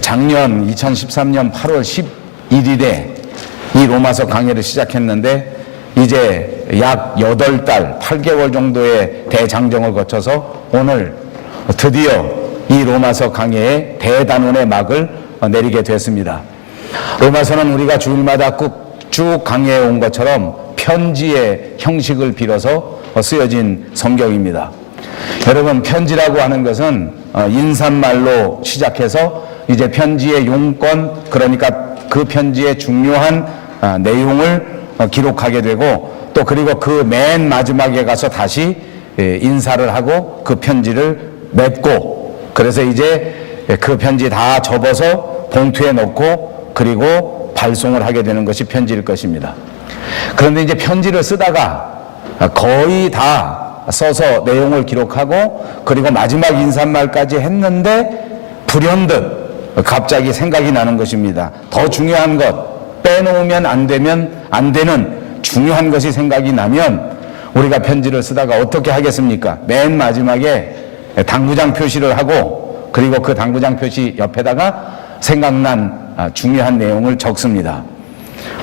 작년 2013년 8월 11일에 이 로마서 강해를 시작했는데 이제 약 8달, 8개월 정도의 대장정을 거쳐서 오늘 드디어 이 로마서 강해의 대단원의 막을 내리게 됐습니다. 로마서는 우리가 주일마다 쭉 강해해 온 것처럼 편지의 형식을 빌어서 쓰여진 성경입니다. 여러분, 편지라고 하는 것은 인사말로 시작해서 이제 편지의 용건, 그러니까 그 편지의 중요한 내용을 기록하게 되고, 또 그리고 그 맨 마지막에 가서 다시 인사를 하고 그 편지를 맺고, 그래서 이제 그 편지 다 접어서 봉투에 넣고 그리고 발송을 하게 되는 것이 편지일 것입니다. 그런데 이제 편지를 쓰다가 거의 다 써서 내용을 기록하고 그리고 마지막 인사말까지 했는데 불현듯 갑자기 생각이 나는 것입니다. 더 중요한 것, 빼놓으면 안 되는 중요한 것이 생각이 나면 우리가 편지를 쓰다가 어떻게 하겠습니까? 맨 마지막에 당구장 표시를 하고 그리고 그 당구장 표시 옆에다가 생각난 중요한 내용을 적습니다.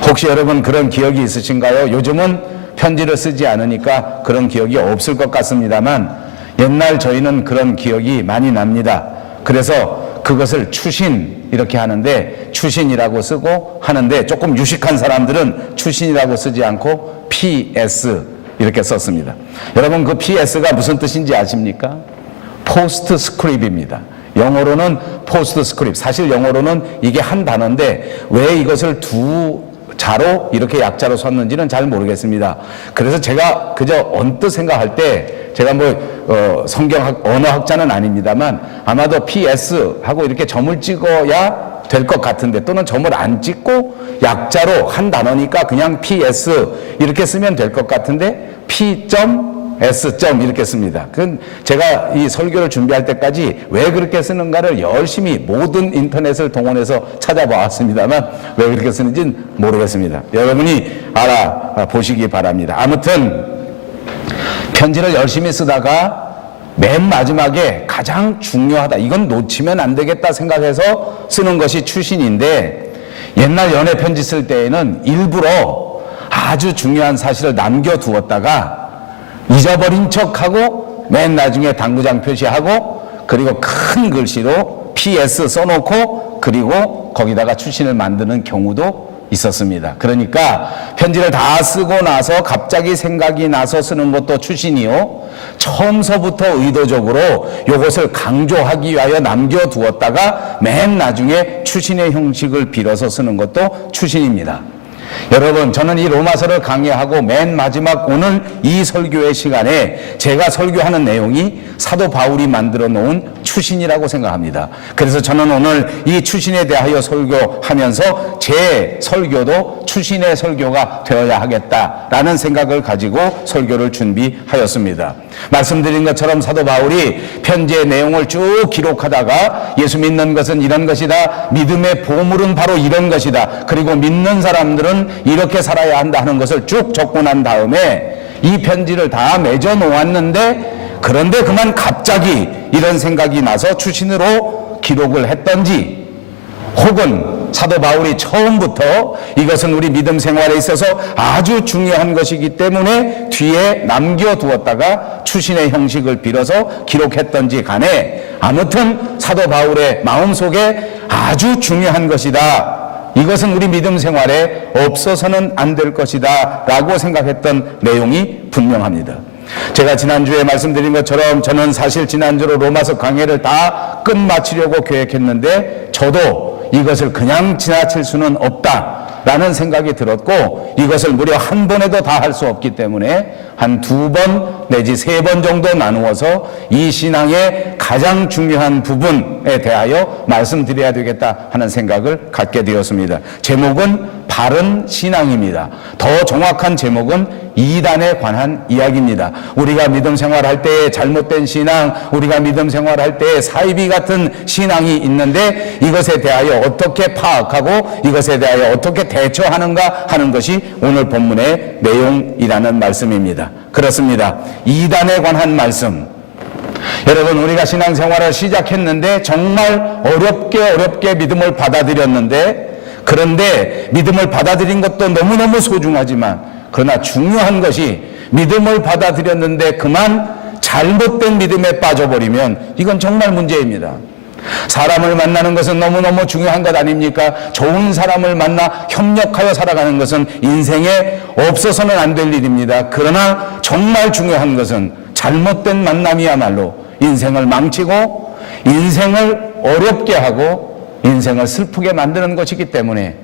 혹시 여러분 그런 기억이 있으신가요? 요즘은 편지를 쓰지 않으니까 그런 기억이 없을 것 같습니다만 옛날 저희는 그런 기억이 많이 납니다. 그래서 그것을 추신 이렇게 하는데 추신이라고 쓰고 하는데 조금 유식한 사람들은 추신이라고 쓰지 않고 PS 이렇게 썼습니다. 여러분, 그 PS가 무슨 뜻인지 아십니까? 포스트 스크립입니다. 영어로는 포스트 스크립. 사실 영어로는 이게 한 단어인데 왜 이것을 두 자로 이렇게 약자로 썼는지는 잘 모르겠습니다. 그래서 제가 그저 언뜻 생각할 때 제가 성경학 언어학자는 아닙니다만 아마도 PS 하고 이렇게 점을 찍어야 될 것 같은데, 또는 점을 안 찍고 약자로 한 단어니까 그냥 PS 이렇게 쓰면 될 것 같은데 P.S. 이렇게 씁니다. 그건 제가 이 설교를 준비할 때까지 왜 그렇게 쓰는가를 열심히 모든 인터넷을 동원해서 찾아보았습니다만 왜 그렇게 쓰는지는 모르겠습니다. 여러분이 알아보시기 바랍니다. 아무튼 편지를 열심히 쓰다가 맨 마지막에 가장 중요하다, 이건 놓치면 안 되겠다 생각해서 쓰는 것이 추신인데, 옛날 연애 편지 쓸 때에는 일부러 아주 중요한 사실을 남겨두었다가 잊어버린 척하고 맨 나중에 당구장 표시하고 그리고 큰 글씨로 PS 써놓고 그리고 거기다가 추신을 만드는 경우도 있었습니다. 그러니까 편지를 다 쓰고 나서 갑자기 생각이 나서 쓰는 것도 추신이요, 처음서부터 의도적으로 이것을 강조하기 위하여 남겨두었다가 맨 나중에 추신의 형식을 빌어서 쓰는 것도 추신입니다. 여러분, 저는 이 로마서를 강의하고 맨 마지막 오늘 이 설교의 시간에 제가 설교하는 내용이 사도 바울이 만들어 놓은 추신이라고 생각합니다. 그래서 저는 오늘 이 추신에 대하여 설교하면서 제 설교도 추신의 설교가 되어야 하겠다라는 생각을 가지고 설교를 준비하였습니다. 말씀드린 것처럼 사도 바울이 편지의 내용을 쭉 기록하다가 예수 믿는 것은 이런 것이다, 믿음의 보물은 바로 이런 것이다, 그리고 믿는 사람들은 이렇게 살아야 한다 하는 것을 쭉 적고 난 다음에 이 편지를 다 맺어 놓았는데, 그런데 그만 갑자기 이런 생각이 나서 추신으로 기록을 했던지, 혹은 사도 바울이 처음부터 이것은 우리 믿음 생활에 있어서 아주 중요한 것이기 때문에 뒤에 남겨두었다가 추신의 형식을 빌어서 기록했던지 간에 아무튼 사도 바울의 마음속에 아주 중요한 것이다, 이것은 우리 믿음 생활에 없어서는 안 될 것이다 라고 생각했던 내용이 분명합니다. 제가 지난주에 말씀드린 것처럼 저는 사실 지난주로 로마서 강해를 다 끝마치려고 계획했는데 저도 이것을 그냥 지나칠 수는 없다라는 생각이 들었고, 이것을 무려 한 번에도 다 할 수 없기 때문에 한 2번 내지 3번 정도 나누어서 이 신앙의 가장 중요한 부분에 대하여 말씀드려야 되겠다 하는 생각을 갖게 되었습니다. 제목은 바른 신앙입니다. 더 정확한 제목은 이단에 관한 이야기입니다. 우리가 믿음 생활할 때의 잘못된 신앙, 우리가 믿음 생활할 때의 사이비 같은 신앙이 있는데 이것에 대하여 어떻게 파악하고 이것에 대하여 어떻게 대처하는가 하는 것이 오늘 본문의 내용이라는 말씀입니다. 그렇습니다. 이단에 관한 말씀, 여러분, 우리가 신앙생활을 시작했는데 정말 어렵게 믿음을 받아들였는데, 그런데 믿음을 받아들인 것도 너무너무 소중하지만, 그러나 중요한 것이 믿음을 받아들였는데 그만 잘못된 믿음에 빠져버리면 이건 정말 문제입니다. 사람을 만나는 것은 너무너무 중요한 것 아닙니까? 좋은 사람을 만나 협력하여 살아가는 것은 인생에 없어서는 안 될 일입니다. 그러나 정말 중요한 것은 잘못된 만남이야말로 인생을 망치고 인생을 어렵게 하고 인생을 슬프게 만드는 것이기 때문에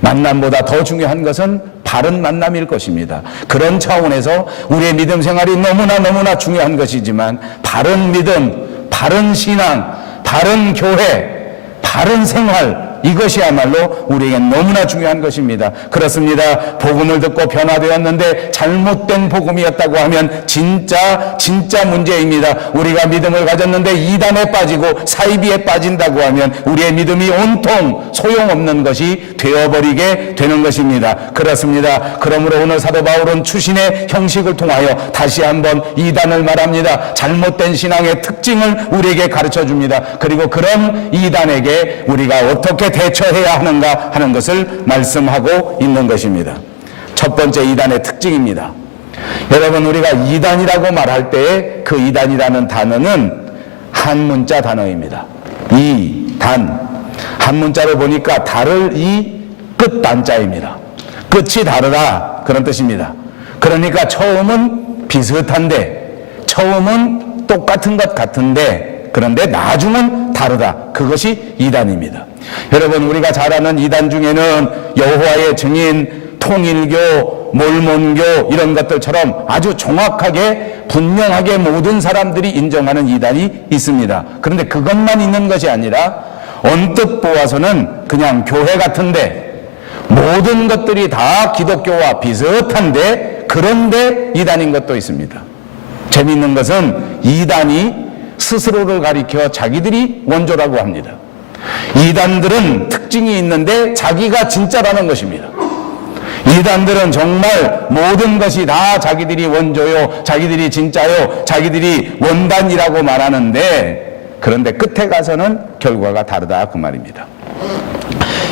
만남보다 더 중요한 것은 바른 만남일 것입니다. 그런 차원에서 우리의 믿음 생활이 너무나 중요한 것이지만, 바른 믿음, 바른 신앙, 바른 교회, 바른 생활, 이것이야말로 우리에겐 너무나 중요한 것입니다. 그렇습니다. 복음을 듣고 변화되었는데 잘못된 복음이었다고 하면 진짜 문제입니다. 우리가 믿음을 가졌는데 이단에 빠지고 사이비에 빠진다고 하면 우리의 믿음이 온통 소용없는 것이 되어버리게 되는 것입니다. 그렇습니다. 그러므로 오늘 사도 바울은 추신의 형식을 통하여 다시 한번 이단을 말합니다. 잘못된 신앙의 특징을 우리에게 가르쳐 줍니다. 그리고 그런 이단에게 우리가 어떻게 대처해야 하는가 하는 것을 말씀하고 있는 것입니다. 첫 번째, 이단의 특징입니다. 여러분, 우리가 이단이라고 말할 때 그 이단이라는 단어는 한 문자 단어입니다. 이단, 한 문자로 보니까 다를 이 끝단자입니다. 끝이 다르다, 그런 뜻입니다. 그러니까 처음은 비슷한데, 처음은 똑같은 것 같은데, 그런데 나중은 다르다. 그것이 이단입니다. 여러분, 우리가 잘 아는 이단 중에는 여호와의 증인, 통일교, 몰몬교 이런 것들처럼 아주 정확하게 분명하게 모든 사람들이 인정하는 이단이 있습니다. 그런데 그것만 있는 것이 아니라 언뜻 보아서는 그냥 교회 같은데 모든 것들이 다 기독교와 비슷한데, 그런데 이단인 것도 있습니다. 재미있는 것은 이단이 스스로를 가리켜 자기들이 원조라고 합니다. 이단들은 특징이 있는데 자기가 진짜라는 것입니다. 이단들은 정말 모든 것이 다 자기들이 원조요, 자기들이 진짜요, 자기들이 원단이라고 말하는데, 그런데 끝에 가서는 결과가 다르다, 그 말입니다.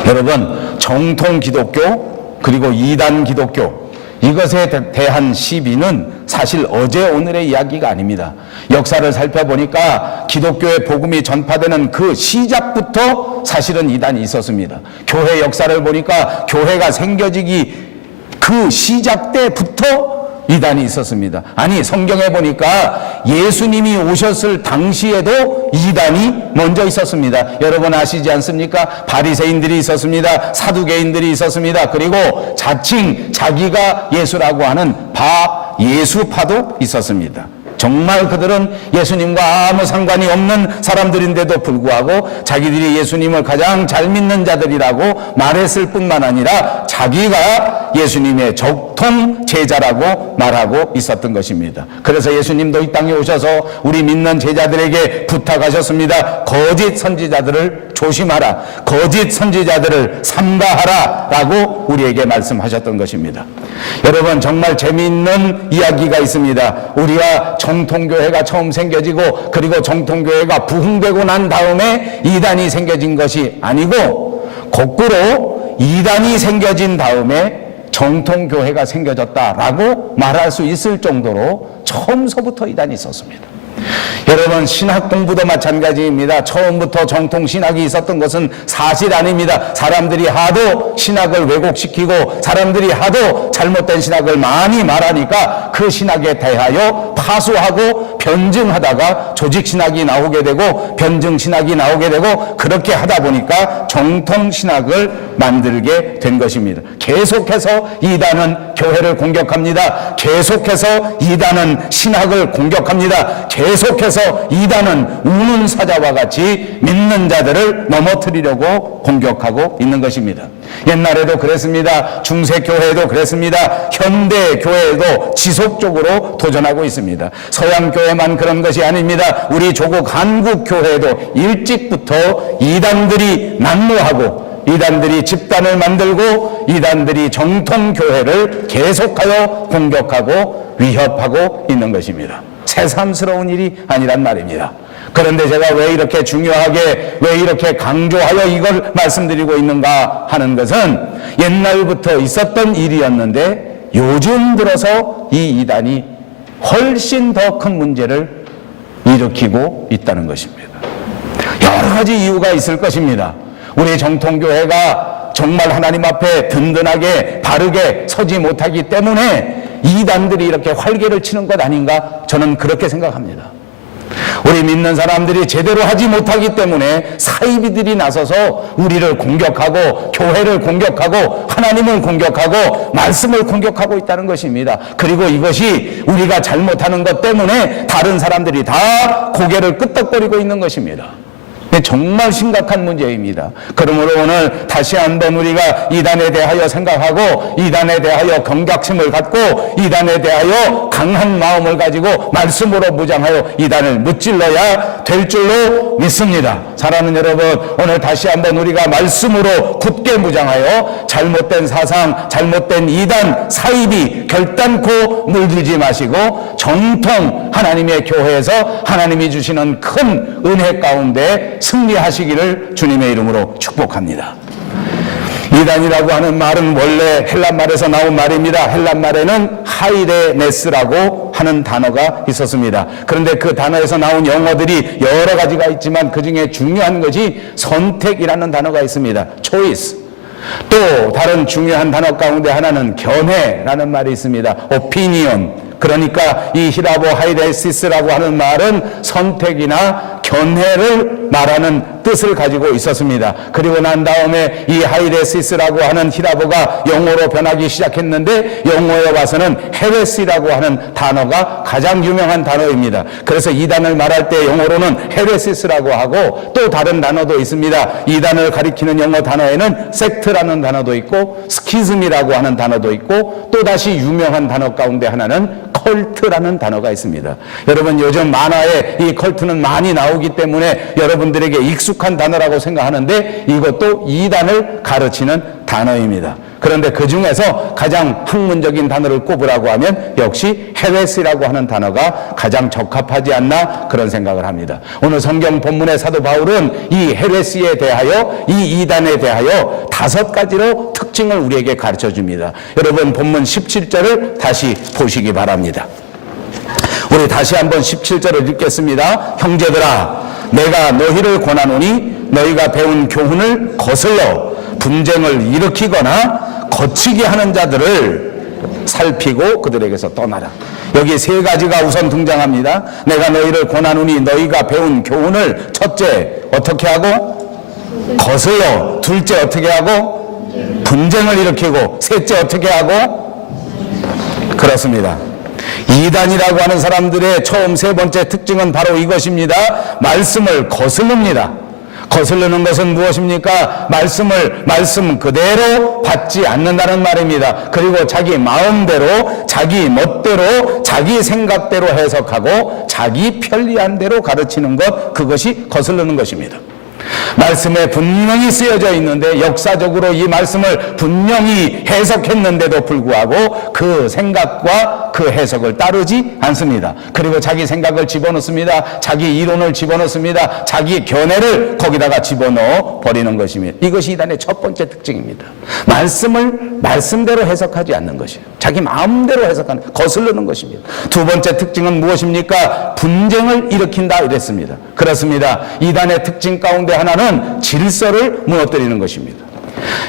여러분, 정통 기독교 그리고 이단 기독교, 이것에 대한 시비는 사실 어제 오늘의 이야기가 아닙니다. 역사를 살펴보니까 기독교의 복음이 전파되는 그 시작부터 사실은 이단이 있었습니다. 교회 역사를 보니까 교회가 생겨지기 그 시작 때부터 이단이 있었습니다. 아니, 성경에 보니까 예수님이 오셨을 당시에도 이단이 먼저 있었습니다. 여러분 아시지 않습니까? 바리새인들이 있었습니다. 사두개인들이 있었습니다. 그리고 자칭 자기가 예수라고 하는 예수파도 있었습니다. 정말 그들은 예수님과 아무 상관이 없는 사람들인데도 불구하고 자기들이 예수님을 가장 잘 믿는 자들이라고 말했을 뿐만 아니라 자기가 예수님의 적통 제자라고 말하고 있었던 것입니다. 그래서 예수님도 이 땅에 오셔서 우리 믿는 제자들에게 부탁하셨습니다. 거짓 선지자들을 조심하라, 거짓 선지자들을 삼가하라 라고 우리에게 말씀하셨던 것입니다. 여러분, 정말 재미있는 이야기가 있습니다. 우리가 정통교회가 처음 생겨지고, 그리고 정통교회가 부흥되고 난 다음에 이단이 생겨진 것이 아니고, 거꾸로 이단이 생겨진 다음에 정통교회가 생겨졌다라고 말할 수 있을 정도로 처음서부터 이단이 있었습니다. 여러분, 신학 공부도 마찬가지입니다. 처음부터 정통 신학이 있었던 것은 사실 아닙니다. 사람들이 하도 신학을 왜곡시키고 사람들이 하도 잘못된 신학을 많이 말하니까 그 신학에 대하여 파수하고 변증하다가 조직 신학이 나오게 되고 변증 신학이 나오게 되고, 그렇게 하다 보니까 정통 신학을 만들게 된 것입니다. 계속해서 이단은 교회를 공격합니다. 계속해서 이단은 신학을 공격합니다. 계속해서 이단은 우는 사자와 같이 믿는 자들을 넘어뜨리려고 공격하고 있는 것입니다. 옛날에도 그랬습니다. 중세교회도 그랬습니다. 현대교회도 지속적으로 도전하고 있습니다. 서양교회만 그런 것이 아닙니다. 우리 조국 한국교회도 일찍부터 이단들이 난무하고 이단들이 집단을 만들고 이단들이 정통교회를 계속하여 공격하고 위협하고 있는 것입니다. 새삼스러운 일이 아니란 말입니다. 그런데 제가 왜 이렇게 중요하게, 왜 이렇게 강조하여 이걸 말씀드리고 있는가 하는 것은 옛날부터 있었던 일이었는데 요즘 들어서 이 이단이 훨씬 더 큰 문제를 일으키고 있다는 것입니다. 여러 가지 이유가 있을 것입니다. 우리 정통교회가 정말 하나님 앞에 든든하게 바르게 서지 못하기 때문에 이단들이 이렇게 활개를 치는 것 아닌가, 저는 그렇게 생각합니다. 우리 믿는 사람들이 제대로 하지 못하기 때문에 사이비들이 나서서 우리를 공격하고 교회를 공격하고 하나님을 공격하고 말씀을 공격하고 있다는 것입니다. 그리고 이것이 우리가 잘못하는 것 때문에 다른 사람들이 다 고개를 끄덕거리고 있는 것입니다. 정말 심각한 문제입니다. 그러므로 오늘 다시 한번 우리가 이단에 대하여 생각하고 이단에 대하여 경각심을 갖고 이단에 대하여 강한 마음을 가지고 말씀으로 무장하여 이단을 무찔러야 될 줄로 믿습니다. 사랑하는 여러분, 오늘 다시 한번 우리가 말씀으로 굳게 무장하여 잘못된 사상, 잘못된 이단, 사이비 결단코 물들지 마시고 정통 하나님의 교회에서 하나님이 주시는 큰 은혜 가운데 승리하시기를 주님의 이름으로 축복합니다. 이단이라고 하는 말은 원래 헬란말에서 나온 말입니다. 헬란말에는 하이레네스라고 하는 단어가 있었습니다. 그런데 그 단어에서 나온 영어들이 여러 가지가 있지만 그 중에 중요한 것이 선택이라는 단어가 있습니다. choice. 또 다른 중요한 단어 가운데 하나는 견해라는 말이 있습니다. opinion. 그러니까 이 히라보 하이레시스라고 하는 말은 선택이나 견해를 말하는 뜻을 가지고 있었습니다. 그리고 난 다음에 이 하이레시스라고 하는 히라보가 영어로 변하기 시작했는데 영어에 와서는 헤레시라고 하는 단어가 가장 유명한 단어입니다. 그래서 이단을 말할 때 영어로는 헤레시스라고 하고 또 다른 단어도 있습니다. 이단을 가리키는 영어 단어에는 섹트라는 단어도 있고 스키즘이라고 하는 단어도 있고 또 다시 유명한 단어 가운데 하나는 컬트라는 단어가 있습니다. 여러분 요즘 만화에 이 컬트는 많이 나오기 때문에 여러분들에게 익숙한 단어라고 생각하는데 이것도 이단을 가르치는 단어입니다. 그런데 그 중에서 가장 학문적인 단어를 꼽으라고 하면 역시 헤레시라고 하는 단어가 가장 적합하지 않나 그런 생각을 합니다. 오늘 성경 본문의 사도 바울은 이 헤레시에 대하여 이 이단에 대하여 5가지로 특징을 우리에게 가르쳐 줍니다. 여러분 본문 17절을 다시 보시기 바랍니다. 우리 다시 한번 17절을 읽겠습니다. 형제들아 내가 너희를 권하노니 너희가 배운 교훈을 거슬러 분쟁을 일으키거나 거치게 하는 자들을 살피고 그들에게서 떠나라. 여기 3가지가 우선 등장합니다. 내가 너희를 권하노니 너희가 배운 교훈을 첫째 어떻게 하고 거슬러, 둘째 어떻게 하고 분쟁을 일으키고 셋째 어떻게 하고 그렇습니다. 이단이라고 하는 사람들의 처음 3번째 특징은 바로 이것입니다. 말씀을 거스릅니다. 거스르는 것은 무엇입니까? 말씀 그대로 받지 않는다는 말입니다. 그리고 자기 마음대로, 자기 멋대로, 자기 생각대로 해석하고 자기 편리한 대로 가르치는 것, 그것이 거스르는 것입니다. 말씀에 분명히 쓰여져 있는데 역사적으로 이 말씀을 분명히 해석했는데도 불구하고 그 생각과 그 해석을 따르지 않습니다. 그리고 자기 생각을 집어넣습니다. 자기 이론을 집어넣습니다. 자기 견해를 거기다가 집어넣어 버리는 것입니다. 이것이 이단의 첫 번째 특징입니다. 말씀을 말씀대로 해석하지 않는 것이에요. 자기 마음대로 해석하는, 거스르는 것입니다. 두 번째 특징은 무엇입니까? 분쟁을 일으킨다 이랬습니다. 그렇습니다. 이단의 특징 가운데 하나는 질서를 무너뜨리는 것입니다.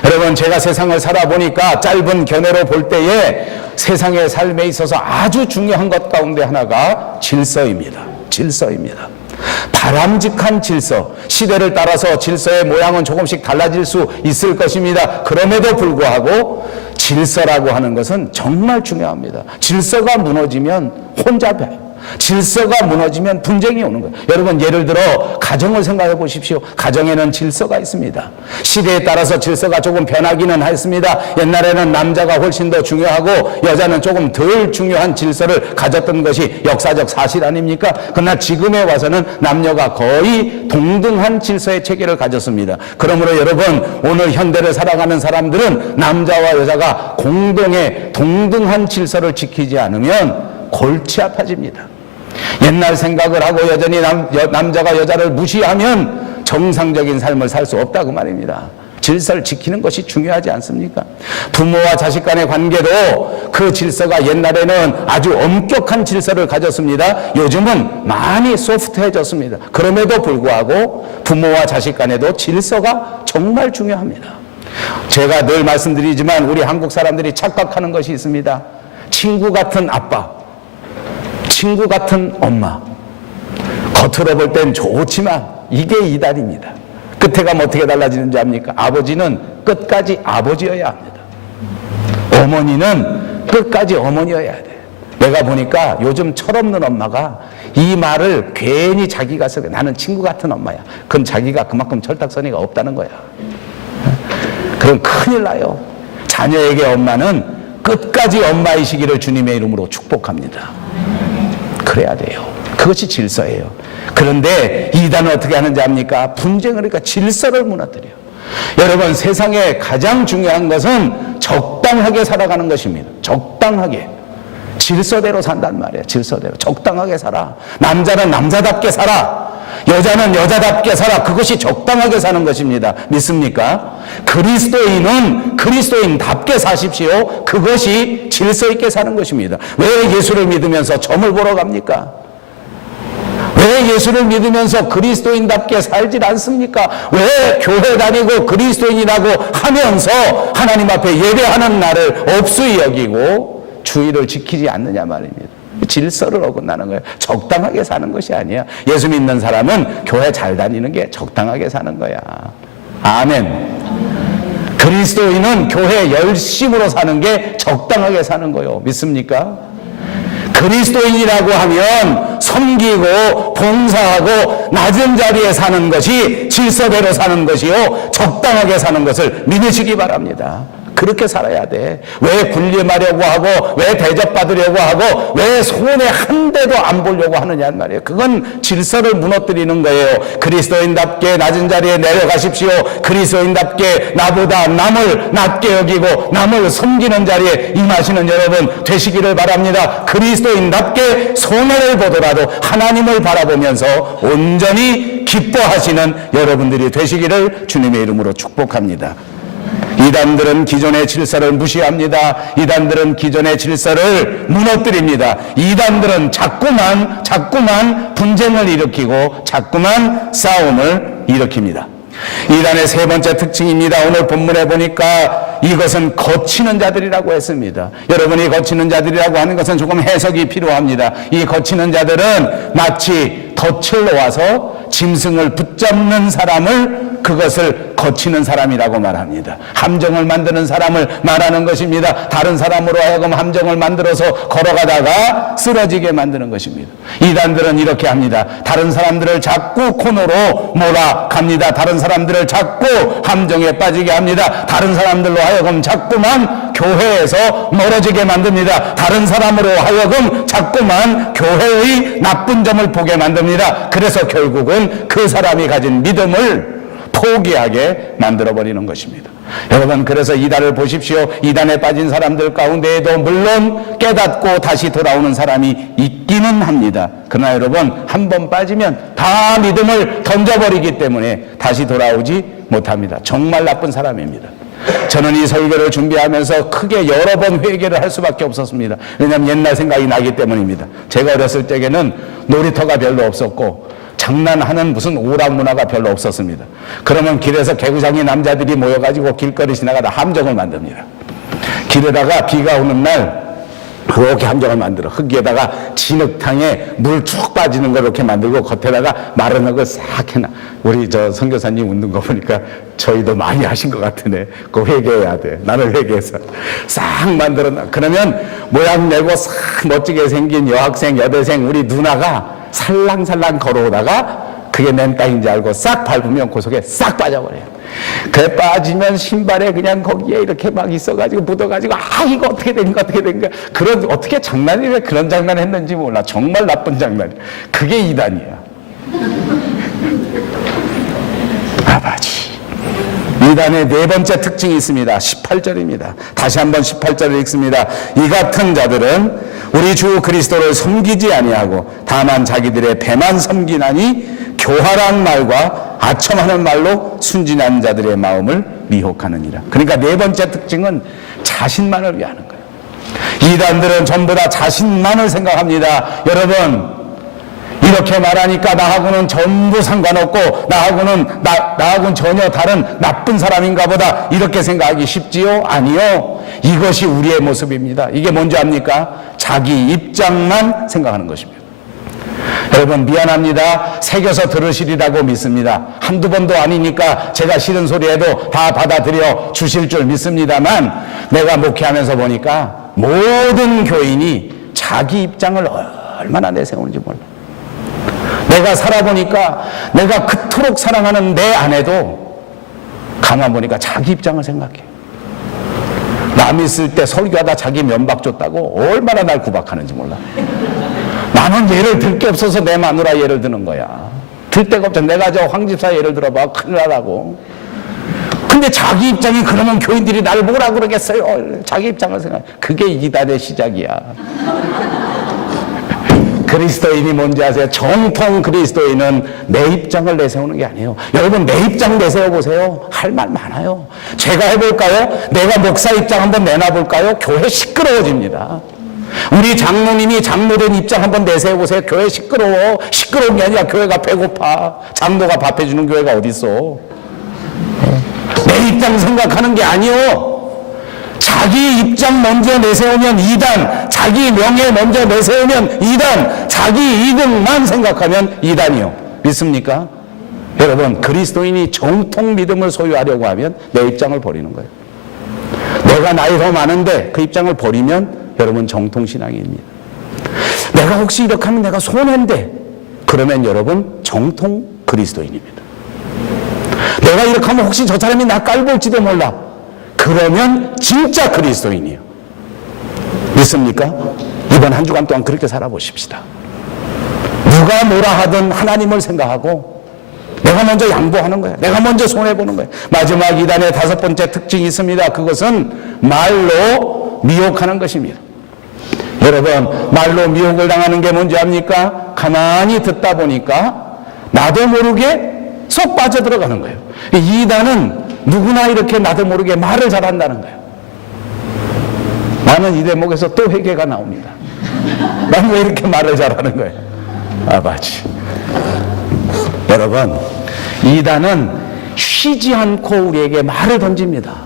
여러분 제가 세상을 살아보니까 짧은 견해로 볼 때에 세상의 삶에 있어서 아주 중요한 것 가운데 하나가 질서입니다. 질서입니다. 바람직한 질서, 시대를 따라서 질서의 모양은 조금씩 달라질 수 있을 것입니다. 그럼에도 불구하고 질서라고 하는 것은 정말 중요합니다. 질서가 무너지면 혼잡해요. 질서가 무너지면 분쟁이 오는 거예요. 여러분 예를 들어 가정을 생각해 보십시오. 가정에는 질서가 있습니다. 시대에 따라서 질서가 조금 변하기는 했습니다. 옛날에는 남자가 훨씬 더 중요하고 여자는 조금 덜 중요한 질서를 가졌던 것이 역사적 사실 아닙니까? 그러나 지금에 와서는 남녀가 거의 동등한 질서의 체계를 가졌습니다. 그러므로 여러분 오늘 현대를 살아가는 사람들은 남자와 여자가 공동의 동등한 질서를 지키지 않으면 골치 아파집니다. 옛날 생각을 하고 여전히 남자가 여자를 무시하면 정상적인 삶을 살 수 없다고 말입니다. 질서를 지키는 것이 중요하지 않습니까? 부모와 자식 간의 관계도 그 질서가 옛날에는 아주 엄격한 질서를 가졌습니다. 요즘은 많이 소프트해졌습니다. 그럼에도 불구하고 부모와 자식 간에도 질서가 정말 중요합니다. 제가 늘 말씀드리지만 우리 한국 사람들이 착각하는 것이 있습니다. 친구 같은 아빠, 친구 같은 엄마. 겉으로 볼 땐 좋지만 이게 이단입니다. 끝에 가면 어떻게 달라지는지 압니까? 아버지는 끝까지 아버지여야 합니다. 어머니는 끝까지 어머니여야 돼. 내가 보니까 요즘 철없는 엄마가 이 말을 괜히 자기가 쓰고 나는 친구 같은 엄마야. 그럼 자기가 그만큼 철딱서니가 없다는 거야. 그럼 큰일 나요. 자녀에게 엄마는 끝까지 엄마이시기를 주님의 이름으로 축복합니다. 그래야 돼요. 그것이 질서예요. 그런데 이단은 어떻게 하는지 압니까? 분쟁을 하니까 질서를 무너뜨려요. 여러분, 세상에 가장 중요한 것은 적당하게 살아가는 것입니다. 적당하게. 질서대로 산단 말이에요. 질서대로. 적당하게 살아. 남자는 남자답게 살아. 여자는 여자답게 살아. 그것이 적당하게 사는 것입니다. 믿습니까? 그리스도인은 그리스도인답게 사십시오. 그것이 질서 있게 사는 것입니다. 왜 예수를 믿으면서 점을 보러 갑니까? 왜 예수를 믿으면서 그리스도인답게 살질 않습니까? 왜 교회 다니고 그리스도인이라고 하면서 하나님 앞에 예배하는 날을 업수히 여기고 주의를 지키지 않느냐 말입니다. 질서를 어긋나는 거예요. 적당하게 사는 것이 아니야. 예수 믿는 사람은 교회 잘 다니는 게 적당하게 사는 거야. 아멘. 그리스도인은 교회 열심으로 사는 게 적당하게 사는 거예요. 믿습니까? 그리스도인이라고 하면 섬기고 봉사하고 낮은 자리에 사는 것이 질서대로 사는 것이요, 적당하게 사는 것을 믿으시기 바랍니다. 그렇게 살아야 돼. 왜 군림하려고 하고 왜 대접받으려고 하고 왜 손에 한 대도 안 보려고 하느냐는 말이에요. 그건 질서를 무너뜨리는 거예요. 그리스도인답게 낮은 자리에 내려가십시오. 그리스도인답게 나보다 남을 낮게 여기고 남을 섬기는 자리에 임하시는 여러분 되시기를 바랍니다. 그리스도인답게 손해를 보더라도 하나님을 바라보면서 온전히 기뻐하시는 여러분들이 되시기를 주님의 이름으로 축복합니다. 이단들은 기존의 질서를 무시합니다. 이단들은 기존의 질서를 무너뜨립니다. 이단들은 자꾸만 분쟁을 일으키고 자꾸만 싸움을 일으킵니다. 이단의 세 번째 특징입니다. 오늘 본문에 보니까 이것은 거치는 자들이라고 했습니다. 여러분이 거치는 자들이라고 하는 것은 조금 해석이 필요합니다. 이 거치는 자들은 마치 덫을 놓아서 짐승을 붙잡는 사람을 그것을 거치는 사람이라고 말합니다. 함정을 만드는 사람을 말하는 것입니다. 다른 사람으로 하여금 함정을 만들어서 걸어가다가 쓰러지게 만드는 것입니다. 이단들은 이렇게 합니다. 다른 사람들을 자꾸 코너로 몰아갑니다. 다른 사람들을 자꾸 함정에 빠지게 합니다. 다른 사람들로 하여금 자꾸만 교회에서 멀어지게 만듭니다. 다른 사람으로 하여금 자꾸만 교회의 나쁜 점을 보게 만듭니다. 그래서 결국은 그 사람이 가진 믿음을 포기하게 만들어버리는 것입니다. 여러분, 그래서 이단을 보십시오. 이단에 빠진 사람들 가운데에도 물론 깨닫고 다시 돌아오는 사람이 있기는 합니다. 그러나 여러분, 한 번 빠지면 다 믿음을 던져버리기 때문에 다시 돌아오지 못합니다. 정말 나쁜 사람입니다. 저는 이 설교를 준비하면서 크게 여러 번 회개를 할 수밖에 없었습니다. 왜냐하면 옛날 생각이 나기 때문입니다. 제가 어렸을 때에는 놀이터가 별로 없었고 장난하는 무슨 오락 문화가 별로 없었습니다. 그러면 길에서 개구장이 남자들이 모여가지고 길거리 지나가다 함정을 만듭니다. 길에다가 비가 오는 날 그렇게 함정을 만들어 흙에다가 진흙탕에 물 쭉 빠지는 걸 이렇게 만들고 겉에다가 마른 흙을 싹 해놔. 우리 저 선교사님 웃는 거 보니까 저희도 많이 하신 것 같으네. 그거 회개해야 돼. 나는 회개해서 싹 만들어놔. 그러면 모양 내고 싹 멋지게 생긴 여학생 여대생 우리 누나가 살랑살랑 걸어오다가 그게 맨 땅인지 알고 싹 밟으면 그 속에 싹 빠져버려요. 그래 빠지면 신발에 그냥 거기에 이렇게 막 있어가지고 묻어가지고 이거 어떻게 된 거야 어떻게 된 거야. 그런 어떻게 장난이래 그런 장난 했는지 몰라. 정말 나쁜 장난이야. 그게 이단이야. 아버지 이단의 네 번째 특징이 있습니다. 18절입니다. 다시 한번 18절을 읽습니다. 이 같은 자들은 우리 주 그리스도를 섬기지 아니하고 다만 자기들의 배만 섬기나니 교활한 말과 아첨하는 말로 순진한 자들의 마음을 미혹하느니라. 그러니까 네 번째 특징은 자신만을 위하는 거예요. 이단들은 전부 다 자신만을 생각합니다. 여러분, 이렇게 말하니까 나하고는 전부 상관없고 나하고는 전혀 다른 나쁜 사람인가 보다 이렇게 생각하기 쉽지요? 아니요. 이것이 우리의 모습입니다. 이게 뭔지 압니까? 자기 입장만 생각하는 것입니다. 여러분, 미안합니다. 새겨서 들으시리라고 믿습니다. 한두 번도 아니니까 제가 싫은 소리 해도 다 받아들여 주실 줄 믿습니다만, 내가 목회하면서 보니까 모든 교인이 자기 입장을 얼마나 내세우는지 몰라. 내가 살아보니까 내가 그토록 사랑하는 내 아내도 가만 보니까 자기 입장을 생각해. 남 있을 때 설교하다 자기 면박 줬다고 얼마나 날 구박하는지 몰라. 나는 예를 들 게 없어서 내 마누라 예를 드는 거야. 들 데가 없잖아. 내가 저 황집사 예를 들어봐. 큰일 나라고. 근데 자기 입장이 그러면 교인들이 날 뭐라 그러겠어요. 자기 입장을 생각해. 그게 이단의 시작이야. 그리스도인이 뭔지 아세요? 정통 그리스도인은 내 입장을 내세우는 게 아니에요. 여러분, 내 입장 내세워보세요. 할 말 많아요. 제가 해볼까요? 내가 목사 입장 한번 내놔볼까요? 교회 시끄러워집니다. 우리 장로님이 장로된 입장 한번 내세워보세요. 교회 시끄러워. 시끄러운 게 아니라 교회가 배고파. 장로가 밥 해주는 교회가 어딨어. 내 입장 생각하는 게 아니요. 자기 입장 먼저 내세우면 이단, 자기 명예 먼저 내세우면 이단, 자기 이득만 생각하면 이단이요. 믿습니까? 여러분, 그리스도인이 정통 믿음을 소유하려고 하면 내 입장을 버리는 거예요. 내가 나이 더 많은데 그 입장을 버리면 여러분 정통 신앙입니다. 내가 혹시 이렇게 하면 내가 손해인데 그러면 여러분 정통 그리스도인입니다. 내가 이렇게 하면 혹시 저 사람이 나 깔볼지도 몰라. 그러면 진짜 그리스도인이에요. 믿습니까? 이번 한 주간 동안 그렇게 살아보십시다. 누가 뭐라 하든 하나님을 생각하고 내가 먼저 양보하는 거야. 내가 먼저 손해보는 거야. 마지막 이단의 다섯 번째 특징이 있습니다. 그것은 말로 미혹하는 것입니다. 여러분, 말로 미혹을 당하는 게 뭔지 압니까? 가만히 듣다 보니까 나도 모르게 쏙 빠져들어가는 거예요. 이단은 누구나 이렇게 나도 모르게 말을 잘한다는 거예요. 나는 이 대목에서 또 회개가 나옵니다. 나는 왜 이렇게 말을 잘하는 거예요? 아바지. 여러분, 이단은 쉬지 않고 우리에게 말을 던집니다.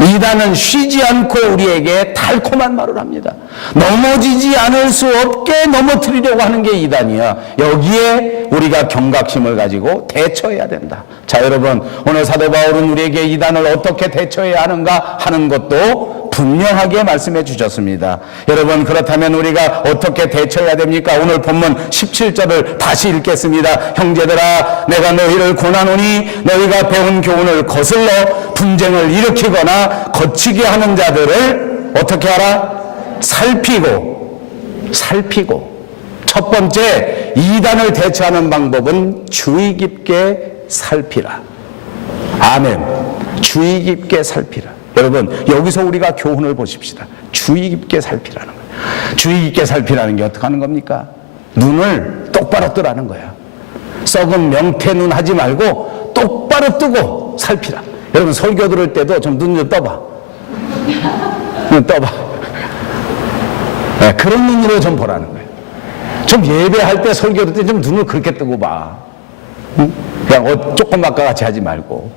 이단은 쉬지 않고 우리에게 달콤한 말을 합니다. 넘어지지 않을 수 없게 넘어뜨리려고 하는 게 이단이야. 여기에 우리가 경각심을 가지고 대처해야 된다. 자, 여러분, 오늘 사도 바울은 우리에게 이단을 어떻게 대처해야 하는가 하는 것도 분명하게 말씀해 주셨습니다. 여러분, 그렇다면 우리가 어떻게 대처해야 됩니까? 오늘 본문 17절을 다시 읽겠습니다. 형제들아, 내가 너희를 권하노니 너희가 배운 교훈을 거슬러 분쟁을 일으키거나 거치게 하는 자들을 어떻게 하라? 살피고. 첫 번째, 이단을 대처하는 방법은 주의 깊게 살피라. 아멘. 주의 깊게 살피라. 여러분, 여기서 우리가 교훈을 보십시다. 주의 깊게 살피라는 거예요. 주의 깊게 살피라는 게 어떻게 하는 겁니까? 눈을 똑바로 뜨라는 거야. 썩은 명태 눈 하지 말고 똑바로 뜨고 살피라. 여러분, 설교 들을 때도 좀 눈 좀 떠봐. 눈 떠봐. 네, 그런 눈으로 좀 보라는 거예요. 좀 예배할 때 설교 들을 때 좀 눈을 그렇게 뜨고 봐. 응? 그냥 조그맣과 같이 하지 말고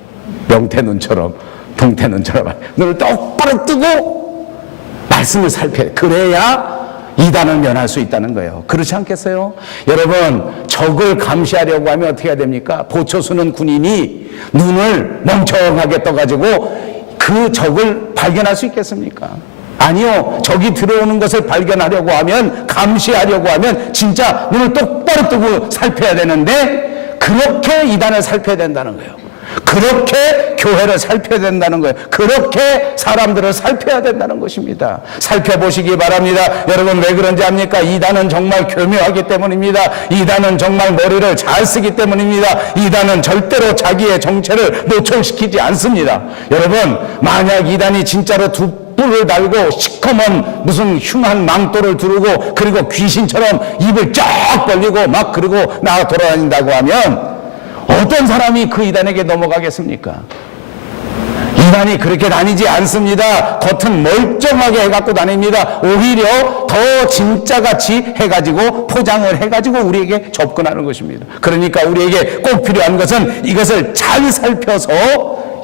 명태 눈처럼, 동태 눈처럼 눈을 똑바로 뜨고 말씀을 살펴야 돼. 그래야 이단을 면할 수 있다는 거예요. 그렇지 않겠어요? 여러분, 적을 감시하려고 하면 어떻게 해야 됩니까? 보초 서는 군인이 눈을 멍청하게 떠가지고 그 적을 발견할 수 있겠습니까? 아니요. 적이 들어오는 것을 발견하려고 하면, 감시하려고 하면 진짜 눈을 똑바로 뜨고 살펴야 되는데 그렇게 이단을 살펴야 된다는 거예요. 그렇게 교회를 살펴야 된다는 거예요. 그렇게 사람들을 살펴야 된다는 것입니다. 살펴보시기 바랍니다. 여러분, 왜 그런지 압니까? 이단은 정말 교묘하기 때문입니다. 이단은 정말 머리를 잘 쓰기 때문입니다. 이단은 절대로 자기의 정체를 노출시키지 않습니다. 여러분, 만약 이단이 진짜로 뿔을 달고 시커먼 무슨 흉한 망토를 두르고 그리고 귀신처럼 입을 쫙 벌리고 막 그리고 나가 돌아다닌다고 하면 어떤 사람이 그 이단에게 넘어가겠습니까? 이단이 그렇게 다니지 않습니다. 겉은 멀쩡하게 해갖고 다닙니다. 오히려 더 진짜같이 해가지고 포장을 해가지고 우리에게 접근하는 것입니다. 그러니까 우리에게 꼭 필요한 것은 이것을 잘 살펴서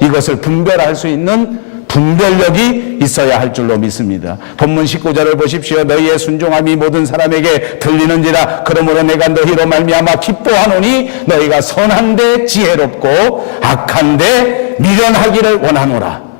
이것을 분별할 수 있는 분별력이 있어야 할 줄로 믿습니다. 본문 19절을 보십시오. 너희의 순종함이 모든 사람에게 들리는지라. 그러므로 내가 너희로 말미암아 기뻐하노니 너희가 선한데 지혜롭고 악한데 미련하기를 원하노라.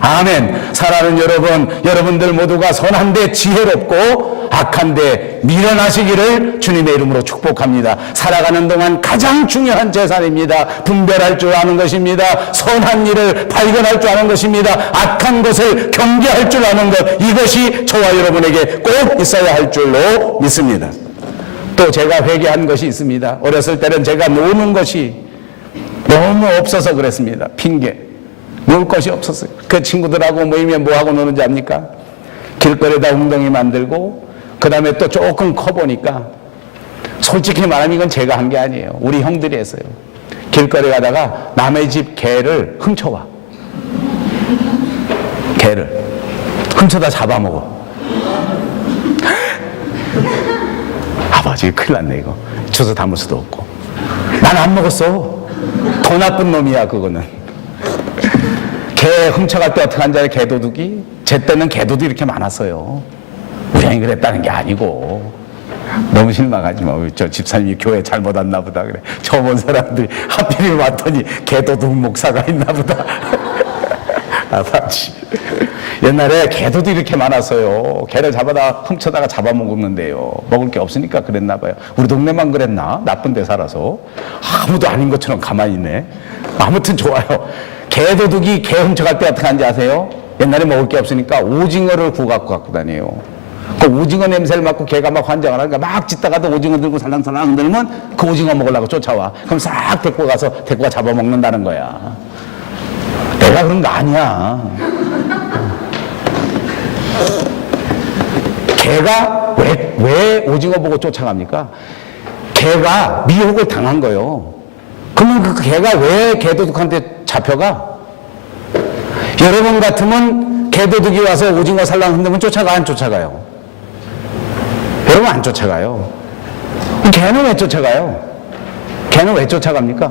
아멘. 사랑하는 여러분, 여러분들 모두가 선한데 지혜롭고 악한데 미련하시기를 주님의 이름으로 축복합니다. 살아가는 동안 가장 중요한 재산입니다. 분별할 줄 아는 것입니다. 선한 일을 발견할 줄 아는 것입니다. 악한 것을 경계할 줄 아는 것, 이것이 저와 여러분에게 꼭 있어야 할 줄로 믿습니다. 또 제가 회개한 것이 있습니다. 어렸을 때는 제가 노는 것이 너무 없어서 그랬습니다. 핑계. 놀 것이 없었어요. 그 친구들하고 모이면 뭐하고 노는지 압니까? 길거리에다 웅덩이 만들고 그 다음에 또 조금 커보니까 솔직히 말하면 이건 제가 한 게 아니에요. 우리 형들이 했어요. 길거리 가다가 남의 집 개를 훔쳐와. 개를 훔쳐다 잡아먹어. 아버지 큰일 났네 이거. 주워 담을 수도 없고. 난 안 먹었어. 더 나쁜 놈이야 그거는. 개 훔쳐갈 때 어떻게 한지 개도둑이? 제 때는 개도둑이 이렇게 많았어요. 우리 형이 그랬다는 게 아니고. 너무 실망하지 마. 저 집사님이 교회 잘못 왔나 보다 그래. 처음 온 사람들이 하필이면 왔더니 개도둑 목사가 있나 보다. 아버지. 옛날에 개도도 이렇게 많았어요. 개를 잡아다 훔쳐다가 잡아먹었는데요. 먹을 게 없으니까 그랬나 봐요. 우리 동네만 그랬나? 나쁜 데 살아서. 아무도 아닌 것처럼 가만히 있네. 아무튼 좋아요. 개도둑이 개 훔쳐갈 때 어떻게 하는지 아세요? 옛날에 먹을 게 없으니까 오징어를 갖고 다녀요. 그 오징어 냄새를 맡고 개가 막 환장을 하니까 막 짖다가도 오징어 들고 살랑살랑 흔들면 그 오징어 먹으려고 쫓아와. 그럼 싹 데리고 가서 데리고 잡아먹는다는 거야. 내가 그런 거 아니야. 개가 왜 오징어 보고 쫓아갑니까? 개가 미혹을 당한 거예요. 그러면 그 개가 왜 개도둑한테 잡혀가? 여러분 같으면 개도둑이 와서 오징어 살랑 흔들면 쫓아가 안 쫓아가요? 여러분 안 쫓아가요. 개는 왜 쫓아가요? 개는 왜 쫓아갑니까?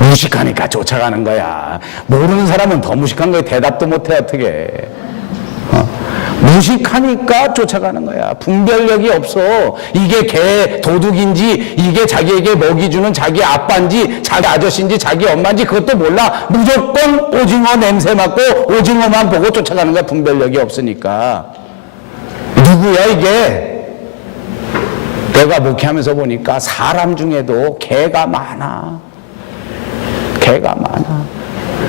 무식하니까 쫓아가는 거야. 모르는 사람은 더 무식한 거야. 대답도 못해 어떻게. 무식하니까 쫓아가는 거야. 분별력이 없어. 이게 개 도둑인지 이게 자기에게 먹이 주는 자기 아빠인지 자기 아저씨인지 자기 엄마인지 그것도 몰라. 무조건 오징어 냄새 맡고 오징어만 보고 쫓아가는 거야. 분별력이 없으니까. 누구야 이게? 내가 목회하면서 보니까 사람 중에도 개가 많아. 개가 많아.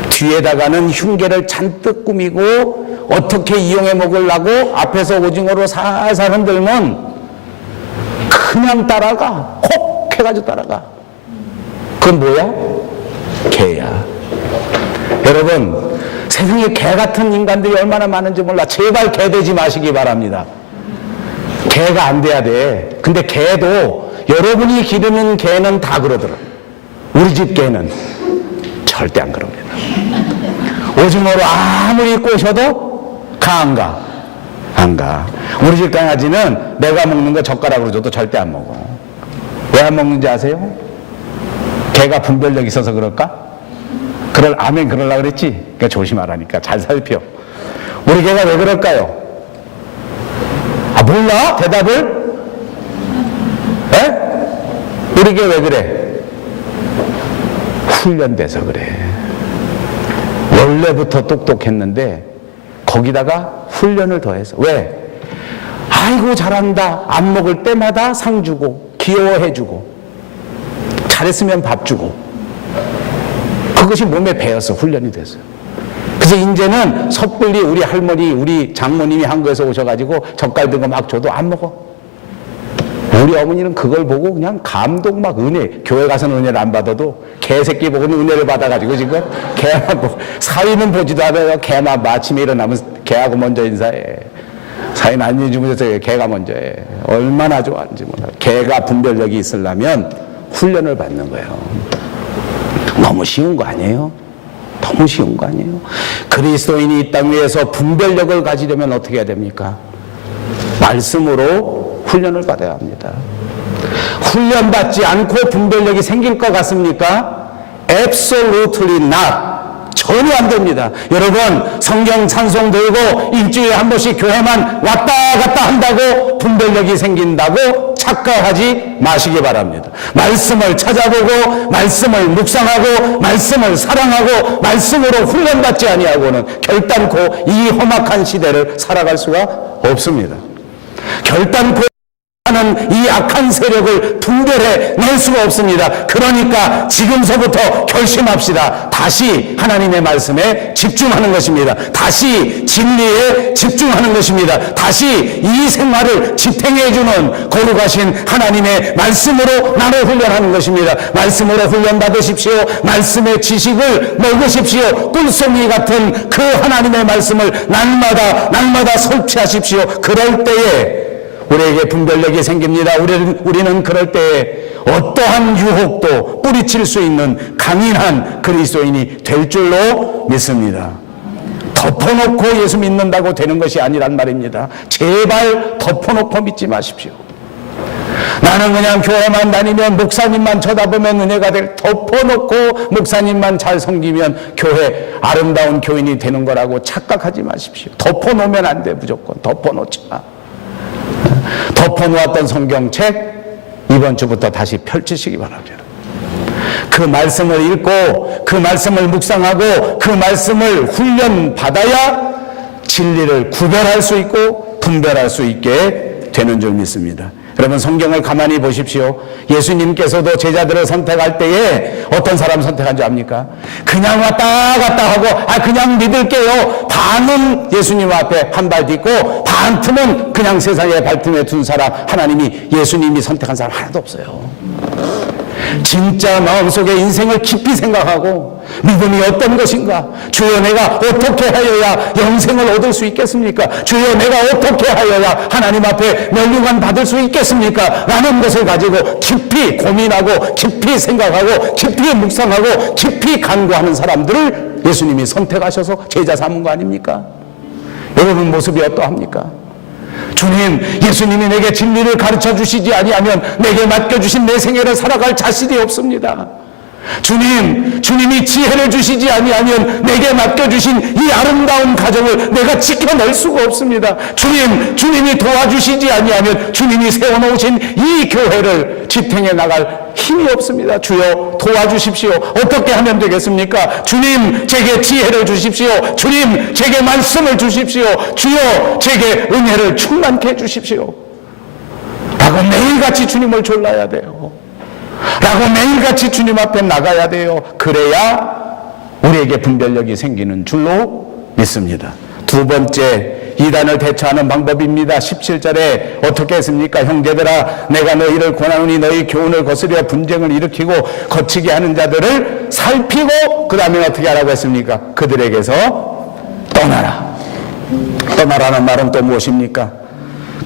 뒤에다가는 흉계를 잔뜩 꾸미고 어떻게 이용해 먹으려고 앞에서 오징어로 살살 흔들면 그냥 따라가. 콕 해가지고 따라가. 그건 뭐야? 개야. 여러분, 세상에 개 같은 인간들이 얼마나 많은지 몰라. 제발 개 되지 마시기 바랍니다. 개가 안 돼야 돼. 근데 개도 여러분이 기르는 개는 다 그러더라. 우리 집 개는 절대 안 그럽니다. 오징어로 아무리 꼬셔도 안 가. 안 가. 우리 집 강아지는 내가 먹는 거 젓가락으로 줘도 절대 안 먹어. 왜 안 먹는지 아세요? 개가 분별력 있어서 그럴까? 아멘 그러려고 그랬지? 그러니까 조심하라니까. 잘 살펴. 우리 개가 왜 그럴까요? 아, 몰라? 대답을? 에? 우리 개 왜 그래? 훈련돼서 그래. 원래부터 똑똑했는데 거기다가 훈련을 더해서. 왜? 아이고 잘한다. 안 먹을 때마다 상 주고 귀여워해 주고 잘했으면 밥 주고 그것이 몸에 배어서 훈련이 됐어요. 그래서 이제는 섣불리 우리 할머니, 우리 장모님이 한국에서 오셔가지고 젓갈 들고 막 줘도 안 먹어. 우리 어머니는 그걸 보고 그냥 감동, 막 은혜, 교회 가서는 은혜를 안 받아도 개새끼 보고는 은혜를 받아가지고 지금 개만 보고, 사위는 보지도 않아요. 개만 아침에 일어나면 개하고 먼저 인사해. 사위는 안 주무셔서 개가 먼저 해. 얼마나 좋아하는지 몰라. 개가 분별력이 있으려면 훈련을 받는 거예요. 너무 쉬운 거 아니에요? 너무 쉬운 거 아니에요? 그리스도인이 이 땅 위에서 분별력을 가지려면 어떻게 해야 됩니까? 말씀으로 훈련을 받아야 합니다. 훈련받지 않고 분별력이 생길 것 같습니까? Absolutely not. 전혀 안 됩니다. 여러분, 성경 찬송 들고 일주일에 한 번씩 교회만 왔다 갔다 한다고 분별력이 생긴다고 착각하지 마시기 바랍니다. 말씀을 찾아보고, 말씀을 묵상하고, 말씀을 사랑하고, 말씀으로 훈련받지 아니하고는 결단코 이 험악한 시대를 살아갈 수가 없습니다. 결단코 하는 이 악한 세력을 분별해 낼 수가 없습니다. 그러니까 지금서부터 결심합시다. 다시 하나님의 말씀에 집중하는 것입니다. 다시 진리에 집중하는 것입니다. 다시 이 생활을 지탱해주는 거룩하신 하나님의 말씀으로 나눠 훈련하는 것입니다. 말씀으로 훈련 받으십시오. 말씀의 지식을 먹으십시오. 꿀송이 같은 그 하나님의 말씀을 날마다 설치하십시오. 그럴 때에 우리에게 분별력이 생깁니다. 우리는 그럴 때에 어떠한 유혹도 뿌리칠 수 있는 강인한 그리스도인이 될 줄로 믿습니다. 덮어놓고 예수 믿는다고 되는 것이 아니란 말입니다. 제발 덮어놓고 믿지 마십시오. 나는 그냥 교회만 다니면, 목사님만 쳐다보면 은혜가 될, 덮어놓고 목사님만 잘 섬기면 교회 아름다운 교인이 되는 거라고 착각하지 마십시오. 덮어놓으면 안 돼. 무조건 덮어놓지 마. 덮어놓았던 성경책 이번 주부터 다시 펼치시기 바랍니다. 그 말씀을 읽고, 그 말씀을 묵상하고, 그 말씀을 훈련받아야 진리를 구별할 수 있고 분별할 수 있게 되는 줄 믿습니다. 여러분, 성경을 가만히 보십시오. 예수님께서도 제자들을 선택할 때에 어떤 사람 선택한 줄 압니까? 그냥 왔다 갔다 하고, 그냥 믿을게요. 반은 예수님 앞에 한 발 딛고, 반 틈은 그냥 세상에 발틈에 둔 사람, 예수님이 선택한 사람 하나도 없어요. 진짜 마음속에 인생을 깊이 생각하고, 믿음이 어떤 것인가? 주여, 내가 어떻게 하여야 영생을 얻을 수 있겠습니까? 주여, 내가 어떻게 하여야 하나님 앞에 멸류관 받을 수 있겠습니까? 라는 것을 가지고 깊이 고민하고, 깊이 생각하고, 깊이 묵상하고, 깊이 간구하는 사람들을 예수님이 선택하셔서 제자 삼은 거 아닙니까? 여러분 모습이 어떠합니까? 주님, 예수님이 내게 진리를 가르쳐 주시지 아니하면 내게 맡겨주신 내 생애를 살아갈 자신이 없습니다. 주님이 지혜를 주시지 아니하면 내게 맡겨주신 이 아름다운 가정을 내가 지켜낼 수가 없습니다. 주님이 도와주시지 아니하면 주님이 세워놓으신 이 교회를 지탱해 나갈 힘이 없습니다. 주여, 도와주십시오. 어떻게 하면 되겠습니까? 주님, 제게 지혜를 주십시오. 주님, 제게 말씀을 주십시오. 주여, 제게 은혜를 충만케 해주십시오. 라고 매일같이 주님을 졸라야 돼요. 라고 매일같이 주님 앞에 나가야 돼요. 그래야 우리에게 분별력이 생기는 줄로 믿습니다. 두 번째, 이단을 대처하는 방법입니다. 17절에 어떻게 했습니까? 형제들아, 내가 너희를 권하노니 너희 교훈을 거스려 분쟁을 일으키고 거치게 하는 자들을 살피고, 그 다음에 어떻게 하라고 했습니까? 그들에게서 떠나라. 떠나라는 말은 또 무엇입니까?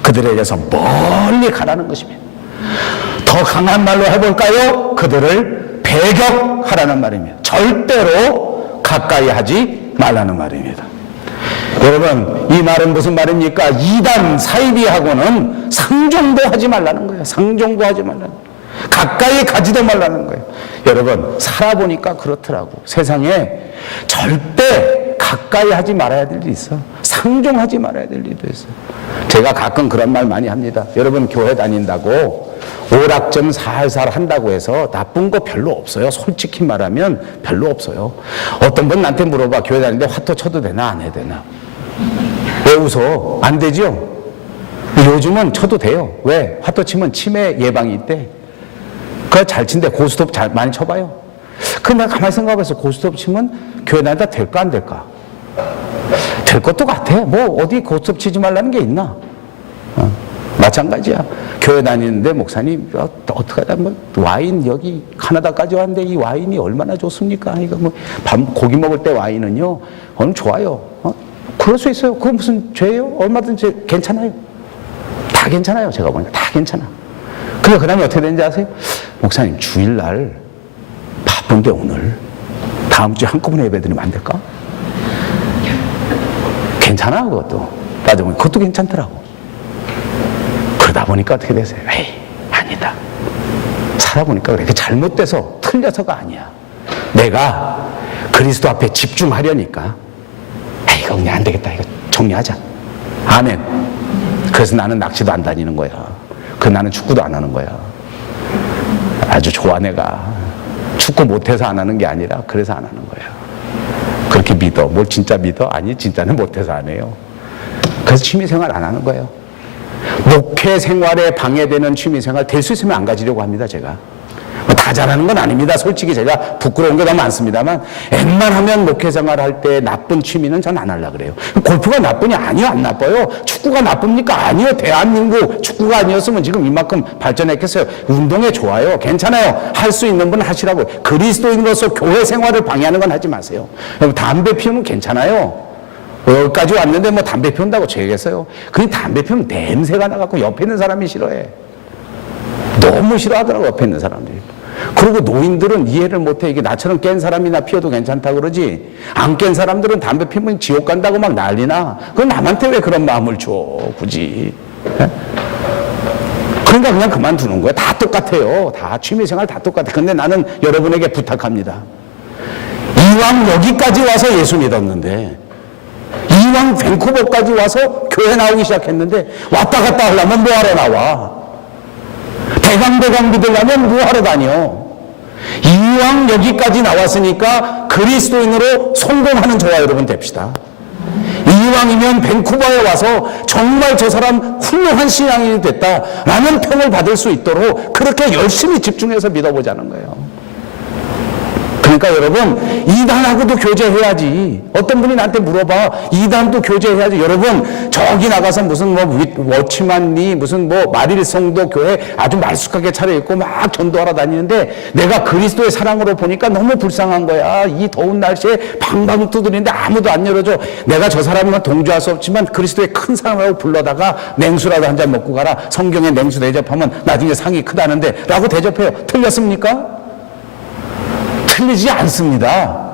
그들에게서 멀리 가라는 것입니다. 더 강한 말로 해볼까요? 그들을 배격하라는 말입니다. 절대로 가까이 하지 말라는 말입니다. 여러분, 이 말은 무슨 말입니까? 이단 사이비하고는 상종도 하지 말라는 거예요. 상종도 하지 말라는 거예요. 가까이 가지도 말라는 거예요. 여러분, 살아보니까 그렇더라고. 세상에 절대 가까이 하지 말아야 될 일이 있어. 상종하지 말아야 될 일도 있어. 제가 가끔 그런 말 많이 합니다. 여러분, 교회 다닌다고 오락점 살살 한다고 해서 나쁜 거 별로 없어요. 솔직히 말하면 별로 없어요. 어떤 분 나한테 물어봐. 교회 다니는데 화투 쳐도 되나 안 해야 되나? 왜 웃어? 안 되죠? 요즘은 쳐도 돼요. 왜? 화투 치면 치매 예방이 있대. 그거 잘 친대. 고스톱 많이 쳐봐요. 그 내가 가만히 생각해서 고스톱 치면 교회 다니다 될까 안 될까? 될 것도 같아. 뭐 어디 고스톱 치지 말라는 게 있나? 마찬가지야. 교회 다니는데 목사님 어떻게 하다 뭐 와인 여기 카나다까지 왔는데 이 와인이 얼마나 좋습니까? 이거 뭐 고기 먹을 때 와인은요, 오늘 좋아요. 그럴 수 있어요. 그건 무슨 죄예요? 얼마든지 괜찮아요. 다 괜찮아요. 제가 보니까 다 괜찮아. 그래, 그 다음에 어떻게 되는지 아세요? 목사님, 주일날 바쁜데 오늘 다음 주에 한꺼번에 예배 드리면 안 될까? 괜찮아, 그것도. 따져보면 그것도 괜찮더라고. 그러다 보니까 어떻게 되세요? 에이, 아니다. 살아보니까 그래. 잘못돼서, 틀려서가 아니야. 내가 그리스도 앞에 집중하려니까, 에이, 이거 그냥 안 되겠다. 이거 정리하자. 아멘. 그래서 나는 낚시도 안 다니는 거야. 나는 축구도 안 하는 거야. 아주 좋아, 내가. 축구 못해서 안 하는 게 아니라 그래서 안 하는 거야. 그렇게 믿어. 뭘 진짜 믿어? 아니, 진짜는 못해서 안 해요. 그래서 취미생활 안 하는 거예요. 목회 생활에 방해되는 취미생활 될 수 있으면 안 가지려고 합니다, 제가. 다 잘하는 건 아닙니다. 솔직히 제가 부끄러운 게 너무 많습니다만, 웬만하면 목회 생활 할 때 나쁜 취미는 전 안 하려고 그래요. 골프가 나쁘냐? 아니요, 안 나빠요. 축구가 나쁩니까? 아니요. 대한민국 축구가 아니었으면 지금 이만큼 발전했겠어요. 운동에 좋아요. 괜찮아요. 할 수 있는 분은 하시라고. 그리스도인으로서 교회 생활을 방해하는 건 하지 마세요. 담배 피우면 괜찮아요. 여기까지 왔는데 뭐 담배 피운다고 죄겠어요? 그냥 담배 피우면 냄새가 나갖고 옆에 있는 사람이 싫어해. 너무 싫어하더라고, 옆에 있는 사람들이. 그리고 노인들은 이해를 못해. 이게 나처럼 깬 사람이나 피워도 괜찮다고 그러지, 안 깬 사람들은 담배 피우면 지옥 간다고 막 난리나. 그건 남한테 왜 그런 마음을 줘, 굳이. 네? 그러니까 그냥 그만두는 거야. 다 똑같아요. 다 취미생활 다 똑같아. 근데 나는 여러분에게 부탁합니다. 이왕 여기까지 와서 예수 믿었는데, 이왕 밴쿠버까지 와서 교회 나오기 시작했는데, 왔다 갔다 하려면 뭐하러 나와? 대강 믿으려면 뭐하러 다녀? 이왕 여기까지 나왔으니까 그리스도인으로 성공하는 저와 여러분 됩시다. 이왕이면 밴쿠버에 와서 정말 저 사람 훌륭한 신앙인이 됐다라는 평을 받을 수 있도록 그렇게 열심히 집중해서 믿어보자는 거예요. 그러니까 여러분, 이단하고도 교제해야지. 어떤 분이 나한테 물어봐. 이단도 교제해야지. 여러분, 저기 나가서 무슨 뭐 워치만리 무슨 뭐 마릴성도 교회 아주 말쑥하게 차려입고 막 전도하러 다니는데, 내가 그리스도의 사랑으로 보니까 너무 불쌍한 거야. 이 더운 날씨에 방방 두드리는데 아무도 안 열어줘. 내가 저 사람과 동조할 수 없지만 그리스도의 큰 사랑이라고 불러다가 냉수라도 한 잔 먹고 가라. 성경에 냉수 대접하면 나중에 상이 크다는데 라고 대접해요. 틀렸습니까? 틀리지 않습니다.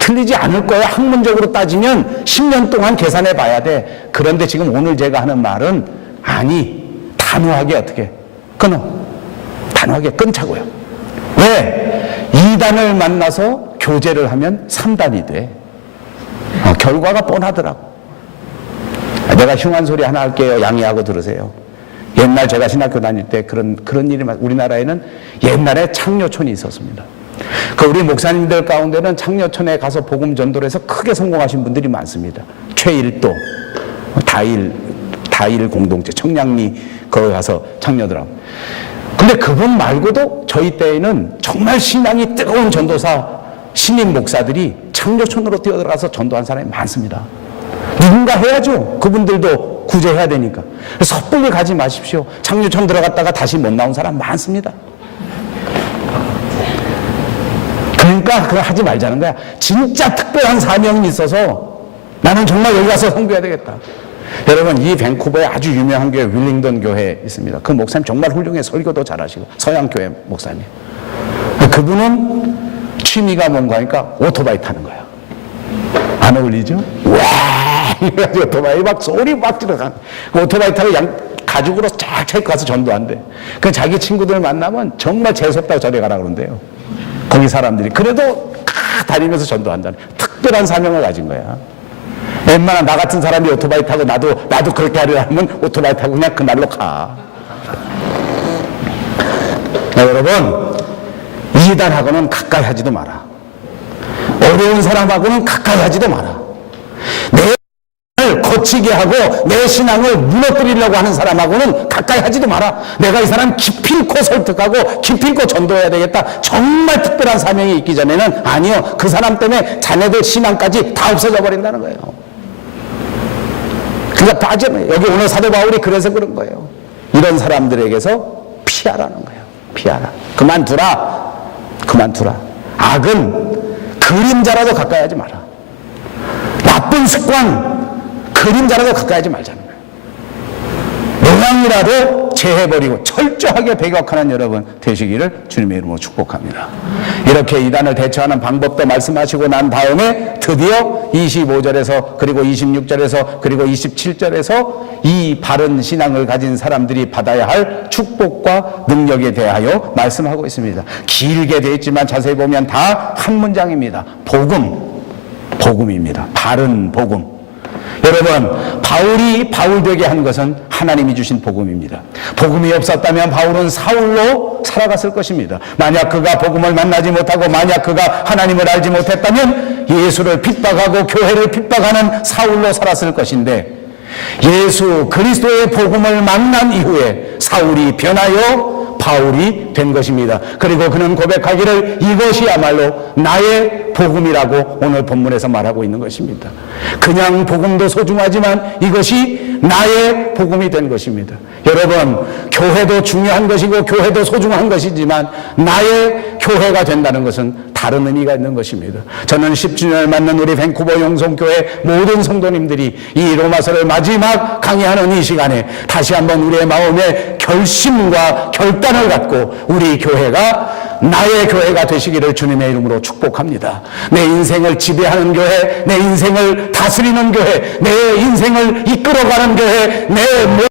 틀리지 않을 거야. 학문적으로 따지면 10년 동안 계산해 봐야 돼. 그런데 지금 오늘 제가 하는 말은, 아니, 단호하게 어떻게 끊어. 단호하게 끊자고요. 왜? 2단을 만나서 교제를 하면 3단이 돼. 결과가 뻔하더라고. 내가 흉한 소리 하나 할게요. 양해하고 들으세요. 옛날 제가 신학교 다닐 때 그런 일이, 우리나라에는 옛날에 창녀촌이 있었습니다. 우리 목사님들 가운데는 창녀촌에 가서 복음 전도를 해서 크게 성공하신 분들이 많습니다. 최일도, 다일 공동체, 청량리 거기 가서 창녀들하고. 근데 그분 말고도 저희 때에는 정말 신앙이 뜨거운 전도사, 신임 목사들이 창녀촌으로 뛰어들어가서 전도한 사람이 많습니다. 누군가 해야죠. 그분들도 구제해야 되니까. 섣불리 가지 마십시오. 창녀촌 들어갔다가 다시 못 나온 사람 많습니다. 그러니까 그걸 하지 말자는 거야. 진짜 특별한 사명이 있어서 나는 정말 여기 가서 선교해야 되겠다. 여러분, 이 밴쿠버에 아주 유명한 교회, 윌링던 교회 있습니다. 그 목사님 정말 훌륭해. 설교도 잘하시고, 서양교회 목사님. 그분은 취미가 뭔가 하니까 오토바이 타는 거야. 안 어울리죠? 와! 이래가지고 오토바이 막 소리 막 들어가. 오토바이 타고 가죽으로 쫙 차고 가서 전도한대. 그 자기 친구들 만나면 정말 재수없다고 저리 가라 그런대요. 거기 사람들이. 그래도 다니면서 전도한다는 특별한 사명을 가진 거야. 웬만한 나 같은 사람이 오토바이 타고 나도 그렇게 하려면 오토바이 타고 그냥 그날로 가. 여러분, 이단하고는 가까이 하지도 마라. 어려운 사람하고는 가까이 하지도 마라. 내 놓치게 하고 내 신앙을 무너뜨리려고 하는 사람하고는 가까이 하지도 마라. 내가 이 사람 기필코 설득하고 기필코 전도해야 되겠다. 정말 특별한 사명이 있기 전에는 아니요. 그 사람 때문에 자네들 신앙까지 다 없어져 버린다는 거예요. 그러니까 빠져요. 여기 오늘 사도 바울이 그래서 그런 거예요. 이런 사람들에게서 피하라는 거예요. 피하라. 그만두라. 그만두라. 악은 그림자라도 가까이 하지 마라. 나쁜 습관, 그림자라도 가까이 하지 말자는 거예요. 모양이라도 제해버리고 철저하게 배격하는 여러분 되시기를 주님의 이름으로 축복합니다. 이렇게 이단을 대처하는 방법도 말씀하시고 난 다음에 드디어 25절에서 그리고 26절에서 그리고 27절에서 이 바른 신앙을 가진 사람들이 받아야 할 축복과 능력에 대하여 말씀하고 있습니다. 길게 되어 있지만 자세히 보면 다 한 문장입니다. 복음입니다. 바른 복음. 여러분, 바울이 바울 되게 한 것은 하나님이 주신 복음입니다. 복음이 없었다면 바울은 사울로 살아갔을 것입니다. 만약 그가 복음을 만나지 못하고 만약 그가 하나님을 알지 못했다면 예수를 핍박하고 교회를 핍박하는 사울로 살았을 것인데, 예수 그리스도의 복음을 만난 이후에 사울이 변하여 바울이 된 것입니다. 그리고 그는 고백하기를 이것이야말로 나의 복음이라고 오늘 본문에서 말하고 있는 것입니다. 그냥 복음도 소중하지만 이것이 나의 복음이 된 것입니다. 여러분, 교회도 중요한 것이고 교회도 소중한 것이지만 나의 교회가 된다는 것은 다른 의미가 있는 것입니다. 저는 10주년을 맞는 우리 밴쿠버 영성교회 모든 성도님들이 이 로마서를 마지막 강의하는 이 시간에 다시 한번 우리의 마음에 결심과 결단을 갖고 우리 교회가 나의 교회가 되시기를 주님의 이름으로 축복합니다. 내 인생을 지배하는 교회, 내 인생을 다스리는 교회, 내 인생을 이끌어가는 교회, 내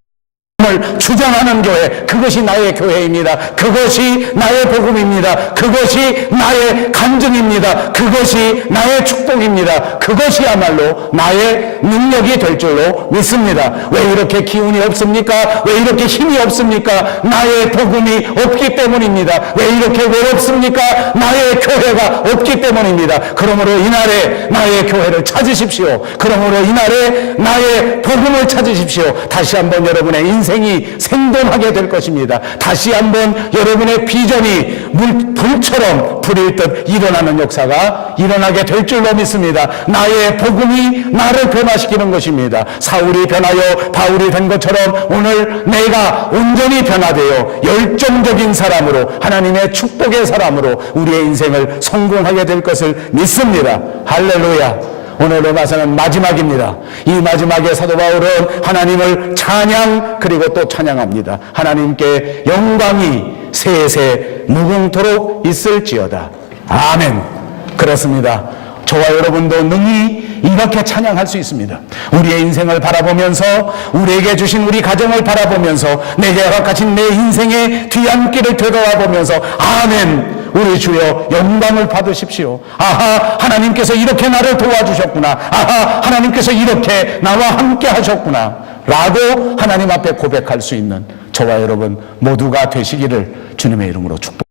을 주장하는 교회, 그것이 나의 교회입니다. 그것이 나의 복음입니다. 그것이 나의 간증입니다. 그것이 나의 축복입니다. 그것이야말로 나의 능력이 될 줄로 믿습니다. 왜 이렇게 기운이 없습니까? 왜 이렇게 힘이 없습니까? 나의 복음이 없기 때문입니다. 왜 이렇게 외롭습니까? 나의 교회가 없기 때문입니다. 그러므로 이날에 나의 교회를 찾으십시오. 그러므로 이날에 나의 복음을 찾으십시오. 다시 한번 여러분의 인생이 생동하게 될 것입니다. 다시 한번 여러분의 비전이 불처럼 불일 듯 일어나는 역사가 일어나게 될 줄로 믿습니다. 나의 복음이 나를 변화시키는 것입니다. 사울이 변하여 바울이 된 것처럼 오늘 내가 온전히 변화되어 열정적인 사람으로 하나님의 축복의 사람으로 우리의 인생을 성공하게 될 것을 믿습니다. 할렐루야. 오늘 로마서는 마지막입니다. 이 마지막에 사도 바울은 하나님을 찬양 그리고 또 찬양합니다. 하나님께 영광이 세세 무궁토록 있을지어다. 아멘. 그렇습니다. 저와 여러분도 능히 이렇게 찬양할 수 있습니다. 우리의 인생을 바라보면서 우리에게 주신 우리 가정을 바라보면서 내게 허락하신 내 인생의 뒤안길을 되돌아보면서 아멘. 우리 주여 영광을 받으십시오. 아하, 하나님께서 이렇게 나를 도와주셨구나. 아하, 하나님께서 이렇게 나와 함께 하셨구나 라고 하나님 앞에 고백할 수 있는 저와 여러분 모두가 되시기를 주님의 이름으로 축복합니다.